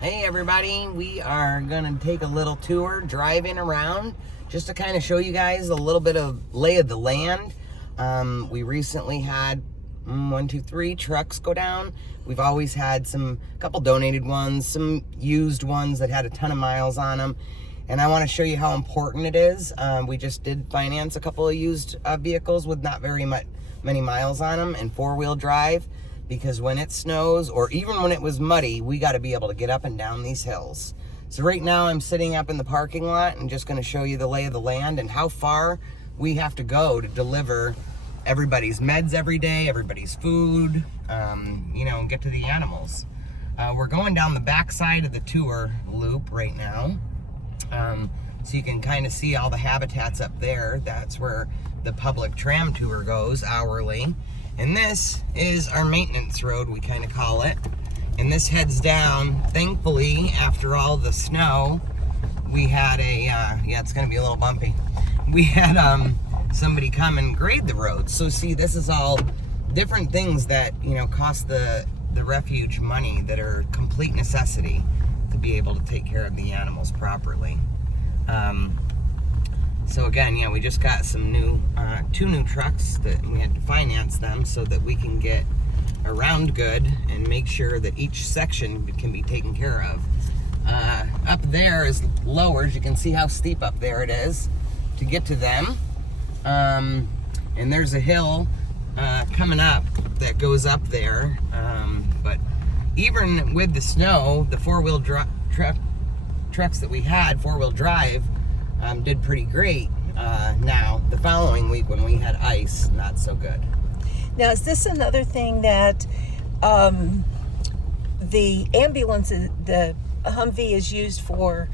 Hey everybody, we are gonna take a little tour driving around just to kind of show you guys a little bit of lay of the land. We recently had 3 trucks go down. We've always had a couple donated ones, some used ones that had a ton of miles on them, and I want to show you how important it is. We just did finance a couple of used vehicles with not very many miles on them and 4-wheel drive, because when it snows or even when it was muddy, we got to be able to get up and down these hills. So right now I'm sitting up in the parking lot and just going to show you the lay of the land and how far we have to go to deliver everybody's meds every day, everybody's food, and get to the animals. We're going down the back side of the tour loop right now. So you can kind of see all the habitats up there. That's where the public tram tour goes hourly. And this is our maintenance road, we kind of call it. And this heads down. Thankfully, after all the snow, we had it's gonna be a little bumpy. We had somebody come and grade the road. So see, this is all different things that, cost the refuge money that are complete necessity to be able to take care of the animals properly. So again, we just got some new, 2 new trucks that we had to finance them so that we can get around good and make sure that each section can be taken care of. Up there is lower, as you can see how steep up there it is to get to them. And there's a hill coming up that goes up there. But even with the snow, the 4-wheel trucks that we had, 4-wheel drive, did pretty great. Now, the following week when we had ice, not so good. Now, is this another thing that the ambulance, the Humvee is used for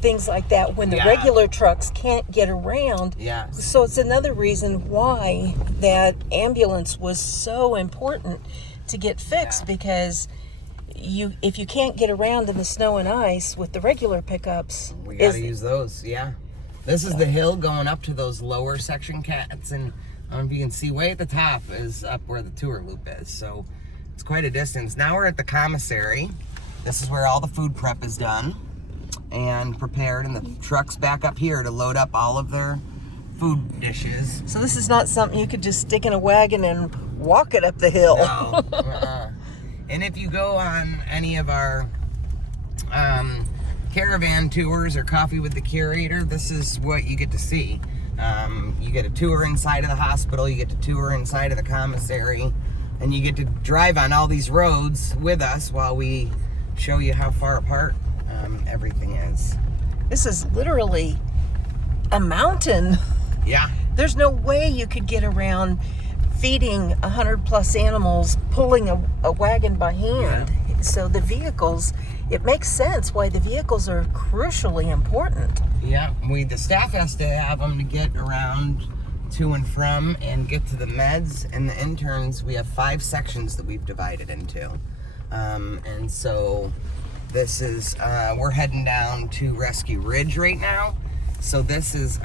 things like that when the regular trucks can't get around? Yeah. So it's another reason why that ambulance was so important to get fixed, because if you can't get around in the snow and ice with the regular pickups, we gotta use those. This is the hill going up to those lower section cats, and if you can see way at the top is up where the tour loop is, so it's quite a distance. Now we're at the commissary. This is where all the food prep is done and prepared, and the truck's back up here to load up all of their food dishes. So this is not something you could just stick in a wagon and walk it up the hill. No. And if you go on any of our caravan tours or coffee with the curator, this is what you get to see. You get a tour inside of the hospital, you get to tour inside of the commissary, and you get to drive on all these roads with us while we show you how far apart everything is. This is literally a mountain. Yeah. There's no way you could get around feeding 100+ animals, pulling a wagon by hand. Yeah. So the vehicles, it makes sense why the vehicles are crucially important. Yeah, the staff has to have them to get around to and from and get to the meds, and the interns, we have 5 sections that we've divided into. And so this is, we're heading down to Rescue Ridge right now. So this is,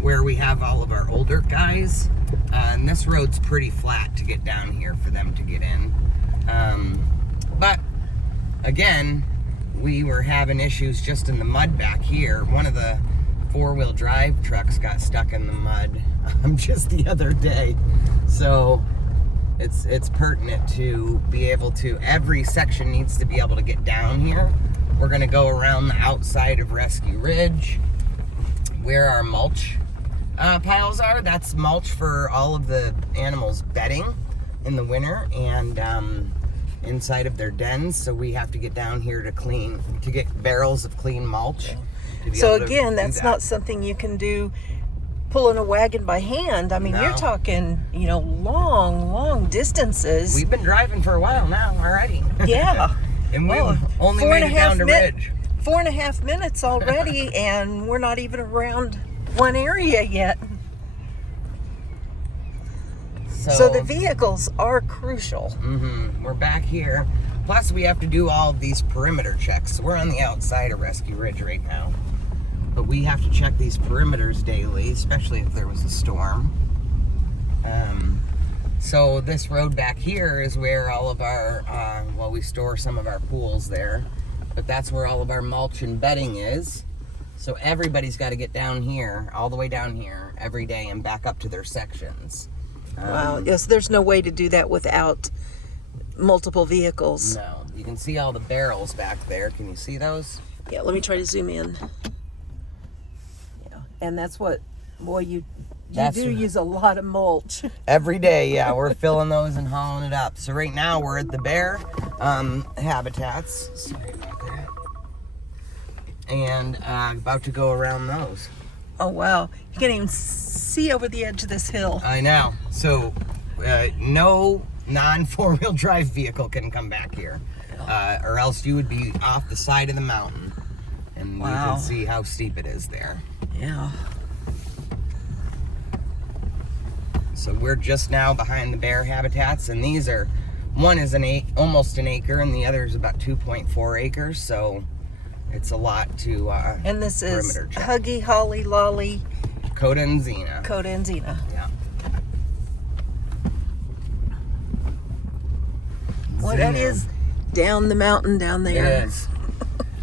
where we have all of our older guys. And this road's pretty flat to get down here for them to get in. But again, we were having issues just in the mud back here. One of the 4-wheel drive trucks got stuck in the mud just the other day. So it's pertinent to be able to, every section needs to be able to get down here. We're gonna go around the outside of Rescue Ridge where our mulch piles are. That's mulch for all of the animals' bedding in the winter and inside of their dens. So we have to get down here to get barrels of clean mulch. So again, that's not something you can do pulling a wagon by hand. I mean, No. You're talking, long distances. We've been driving for a while now already. Yeah. And we've only made it down to Ridge. 4.5 minutes already, and we're not even around one area yet. So the vehicles are crucial. We're back here. Plus, we have to do all of these perimeter checks. So we're on the outside of Rescue Ridge right now. But we have to check these perimeters daily, especially if there was a storm. So this road back here is where all of our, well, we store some of our pools there, but that's where all of our mulch and bedding is. So everybody's got to get down here, all the way down here, every day and back up to their sections. Wow. Yes, there's no way to do that without multiple vehicles. No. You can see all the barrels back there. Can you see those? Yeah, let me try to zoom in. Yeah, and that's what, boy, you do use a lot of mulch. Every day, yeah, we're filling those and hauling it up. So right now we're at the bear habitats. Sorry about that. And about to go around those. Oh, wow. You can't even see over the edge of this hill. I know. So no non-four-wheel drive vehicle can come back here. Or else you would be off the side of the mountain. And wow. You can see how steep it is there. Yeah. So we're just now behind the bear habitats, and these are, one is almost an acre, and the other is about 2.4 acres. So it's a lot to and this is Huggy, Holly, Lolly, Coda and Xena. Coda and Xena. Yeah. Well, that is down the mountain down there. It is.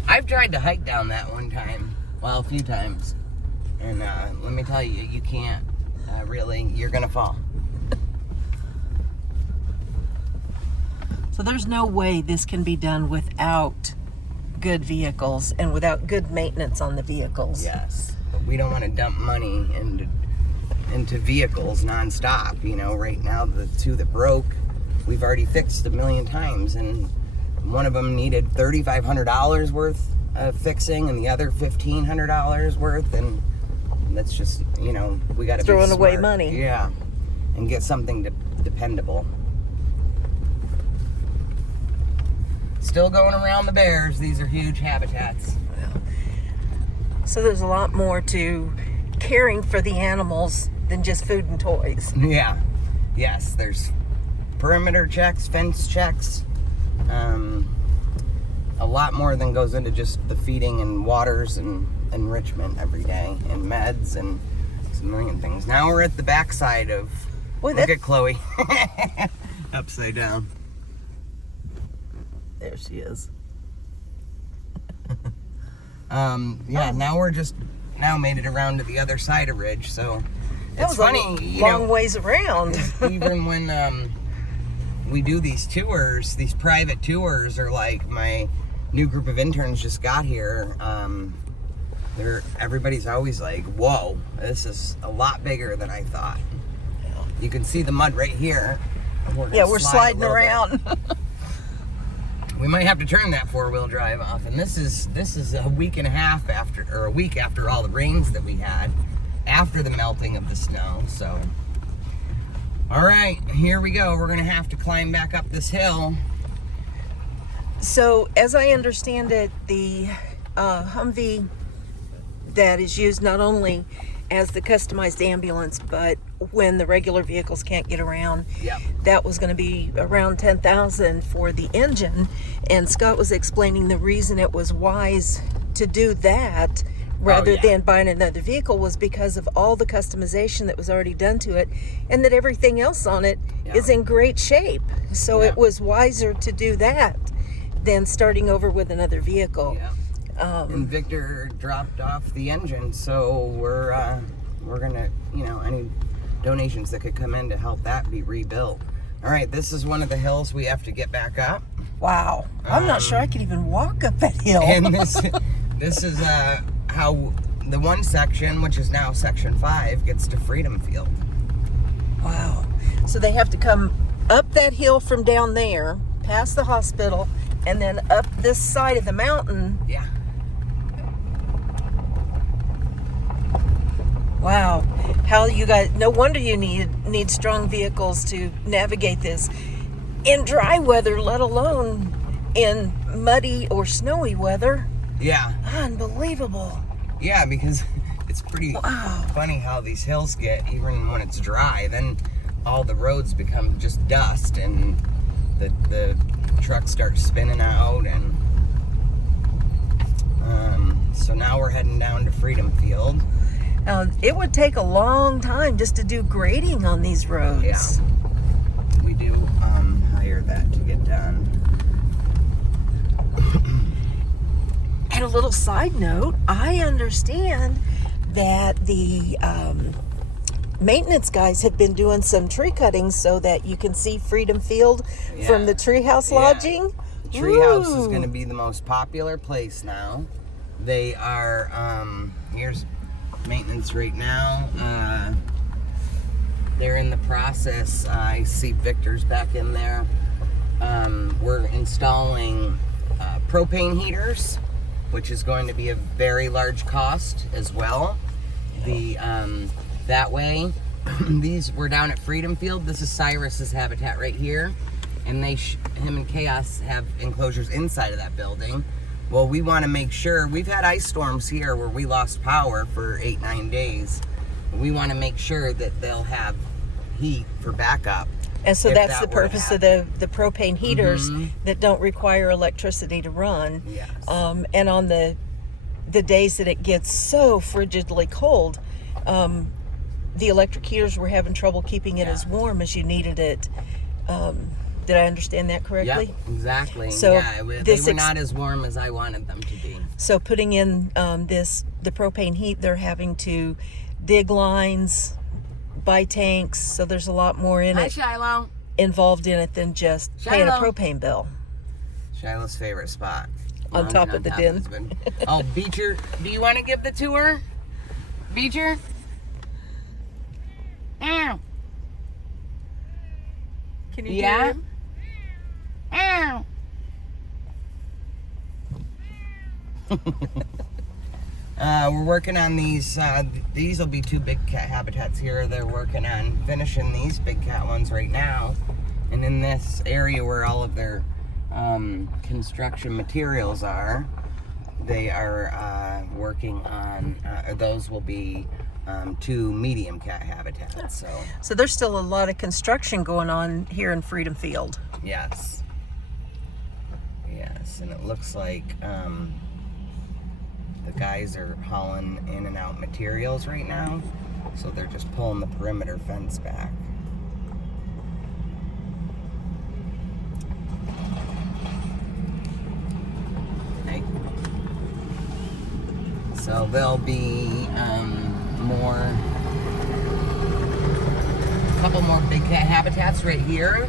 I've tried to hike down that one time. Well, a few times. And let me tell you, you can't. Really, you're gonna fall. So there's no way this can be done without good vehicles and without good maintenance on the vehicles. Yes, but we don't want to dump money into vehicles nonstop. You know, right now the two that broke, we've already fixed 1 million times, and one of them needed $3,500 worth of fixing, and the other $1,500 worth, and that's just, you know, we got to be throwing away smart. money. Yeah, and get something dependable. Still going around the bears. These are huge habitats. So there's a lot more to caring for the animals than just food and toys. Yeah. Yes, there's perimeter checks, fence checks, a lot more than goes into just the feeding and waters and enrichment every day, and meds and a million things. Now we're at the backside of, look at Chloe, upside down. There she is. Yeah, now we're just made it around to the other side of Ridge, so it's funny, long ways around. Even when we do these tours, these private tours, or like my new group of interns just got here, everybody's always like, whoa, this is a lot bigger than I thought. Yeah. You can see the mud right here. We're sliding around. We might have to turn that four-wheel drive off. And this is a week and a half after, or a week after all the rains that we had, after the melting of the snow. So, all right, here we go. We're gonna have to climb back up this hill. So, as I understand it, the Humvee that is used not only as the customized ambulance, but when the regular vehicles can't get around, yep, that was going to be around $10,000 for the engine. And Scott was explaining the reason it was wise to do that rather than buying another vehicle was because of all the customization that was already done to it, and that everything else on it is in great shape. So it was wiser to do that than starting over with another vehicle. And Victor dropped off the engine, so we're gonna, any donations that could come in to help that be rebuilt. All right, this is one of the hills we have to get back up. Wow, I'm not sure I could even walk up that hill. And this is how the one section, which is now section 5, gets to Freedom Field. Wow, so they have to come up that hill from down there, past the hospital, and then up this side of the mountain. Yeah. Wow, how you guys, no wonder you need strong vehicles to navigate this in dry weather, let alone in muddy or snowy weather. Yeah. Unbelievable. Yeah, because it's pretty funny how these hills get, even when it's dry, then all the roads become just dust, and the trucks start spinning out, and so now we're heading down to Freedom Field. It would take a long time just to do grading on these roads. Yeah. do hire that to get done. And a little side note, I understand that the maintenance guys have been doing some tree cuttings so that you can see Freedom Field from the treehouse lodging. The treehouse is going to be the most popular place now. They are, here's maintenance right now. They're in the process. I see Victor's back in there. We're installing propane heaters, which is going to be a very large cost as well. That way, we're down at Freedom Field. This is Cyrus's habitat right here, and him and Chaos have enclosures inside of that building. Well, we want to make sure, we've had ice storms here where we lost power for 8-9 days. We want to make sure that they'll have heat for backup. And so that's the purpose of the propane heaters that don't require electricity to run. Yes. And on the days that it gets so frigidly cold, the electric heaters were having trouble keeping it as warm as you needed it. Did I understand that correctly? Yep, exactly. So they were not as warm as I wanted them to be. So putting in the propane heat, they're having to dig lines, buy tanks, so there's a lot more involved in it than just paying a propane bill. Shiloh's favorite spot. On top of the den. Oh, Beecher, do you want to give the tour? Beecher? Ow. Can you do it? Ow. We're working on these. These will be 2 big cat habitats here. They're working on finishing these big cat ones right now. And in this area where all of their construction materials are, they are working on, those will be 2 medium cat habitats. So there's still a lot of construction going on here in Freedom Field. Yes. Yes, and it looks like the guys are hauling in and out materials right now, so they're just pulling the perimeter fence back. Okay. So there'll be a couple more big cat habitats right here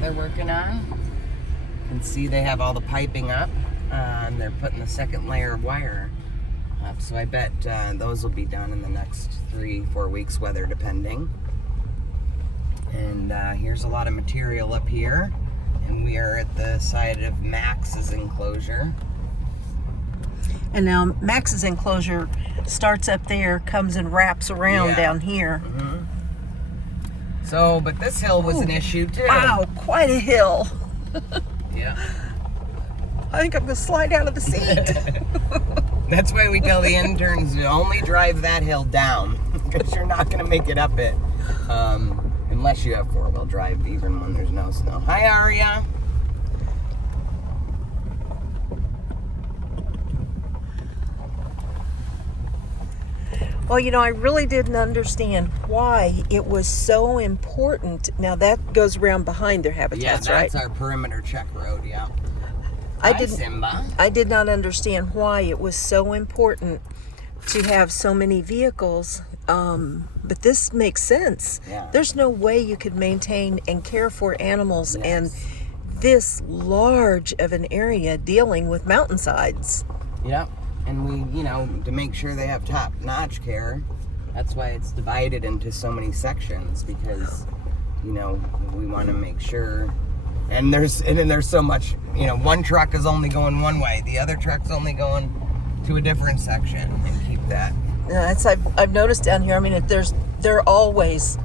they're working on. You can see they have all the piping up. And they're putting the second layer of wire up. So I bet those will be done in the next 3-4 weeks, weather depending. And here's a lot of material up here. And we are at the side of Max's enclosure. And now Max's enclosure starts up there, comes and wraps around down here. So, but this hill was an issue too. Wow, quite a hill. Yeah. I think I'm going to slide out of the seat. That's why we tell the interns to only drive that hill down, because you're not going to make it up it unless you have 4-wheel drive, even when there's no snow. Hi, Aria. Well, you know, I really didn't understand why it was so important. Now, that goes around behind their habitats, right? Yeah, that's our perimeter check road, yeah. Simba. I did not understand why it was so important to have so many vehicles, but this makes sense. Yeah. There's no way you could maintain and care for animals and this large of an area dealing with mountainsides. Yep. And we, to make sure they have top-notch care, that's why it's divided into so many sections, because, we want to make sure. And then there's so much, one truck is only going one way, the other truck's only going to a different section, and keep that. Yeah, I've noticed down here. I mean, they're always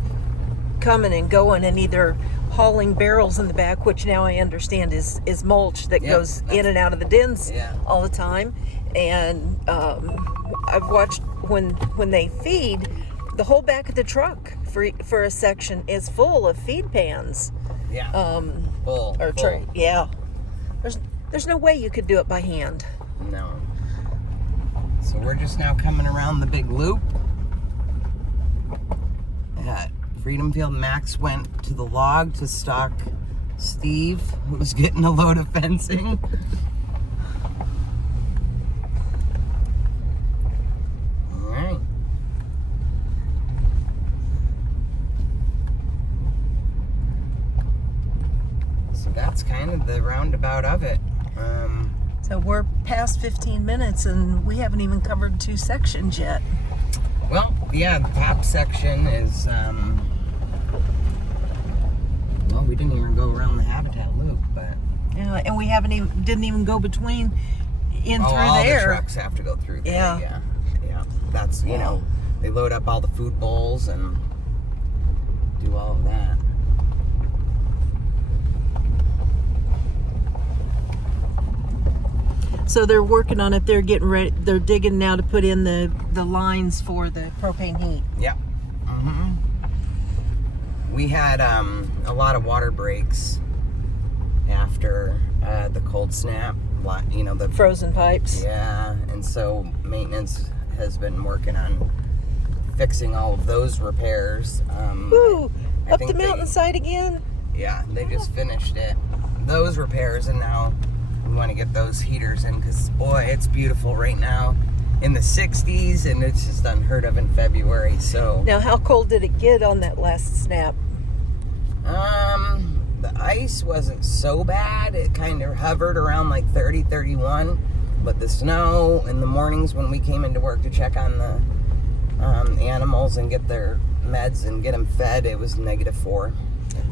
coming and going, and either hauling barrels in the back, which now I understand is mulch that goes in and out of the dens all the time. And I've watched when they feed, the whole back of the truck for a section is full of feed pans. Yeah. Full. Yeah. There's no way you could do it by hand. No. So we're just now coming around the big loop at Freedom Field. Max went to the log to stalk Steve, who was getting a load of fencing. All right. So that's kind of the roundabout of it. So we're past 15 minutes and we haven't even covered 2 sections yet. Well, yeah, the top section is, well, we didn't even go around the habitat loop, but... Yeah, and we didn't even go between through all there. The trucks have to go through there, yeah. That's, you know, they load up all the food bowls and do all of that. So they're working on it. They're getting ready. They're digging now to put in the lines for the propane heat. Yep. We had a lot of water breaks after the cold snap. You know, the frozen pipes. Yeah, and so maintenance has been working on fixing all of those repairs. Woo! Up the mountainside again. Yeah, they just finished those repairs, and now we want to get those heaters in because, boy, it's beautiful right now in the 60s, and it's just unheard of in February. So now, how cold did it get on that last snap? The ice wasn't so bad. It kind of hovered around like 30, 31, but the snow in the mornings when we came into work to check on the animals and get their meds and get them fed, it was -4.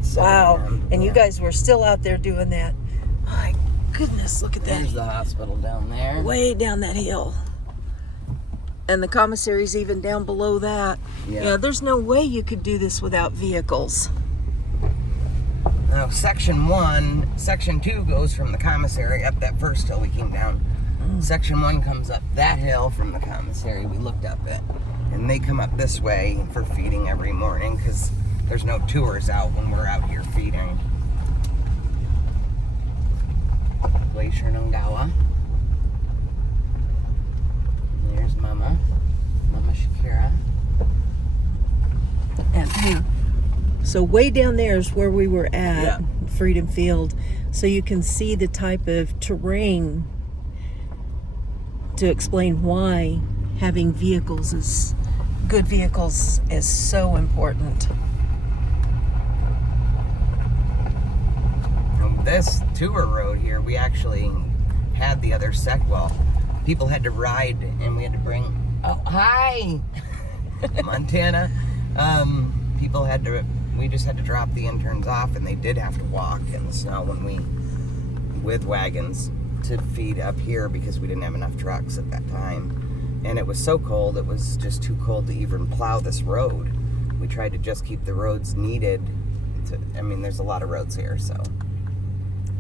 So, wow. And you guys were still out there doing that. My goodness, look at that. There's the hospital down there. Way down that hill. And the commissary's even down below that. Yeah, there's no way you could do this without vehicles. Now, section 2 goes from the commissary up that first hill we came down. Section 1 comes up that hill from the commissary. We looked up it. And they come up this way for feeding every morning because there's no tours out when we're out here feeding. Glacier Nungawa. There's Mama Shakira. And here. So way down there is where we were at, Freedom Field. So you can see the type of terrain to explain why having good vehicles is so important. This tour road here, we actually had the other people had to ride, and we had to bring, hi, Montana. We just had to drop the interns off, and they did have to walk in the snow with wagons to feed up here because we didn't have enough trucks at that time. And it was so cold, it was just too cold to even plow this road. We tried to just keep the roads needed. There's a lot of roads here, so.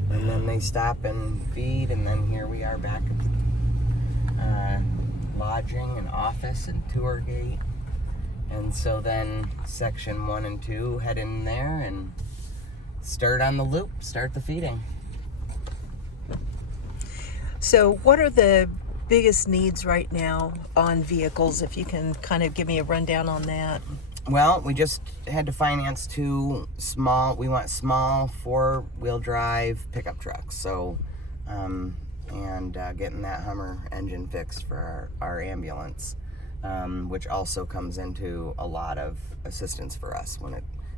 And then they stop and feed, and then here we are back at the lodging and office and tour gate. And so then section 1 and 2 head in there and start on the loop, start the feeding. So what are the biggest needs right now on vehicles, if you can kind of give me a rundown on that? Well, we just had to finance 2 small 4-wheel drive pickup trucks. So, getting that Hummer engine fixed for our ambulance, which also comes into a lot of assistance for us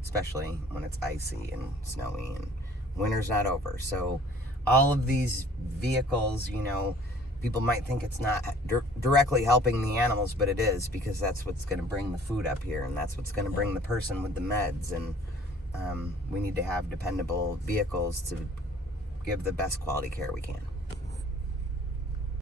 especially when it's icy and snowy and winter's not over. So all of these vehicles, people might think it's not directly helping the animals, but it is, because that's what's going to bring the food up here, and that's what's going to bring the person with the meds. And we need to have dependable vehicles to give the best quality care we can.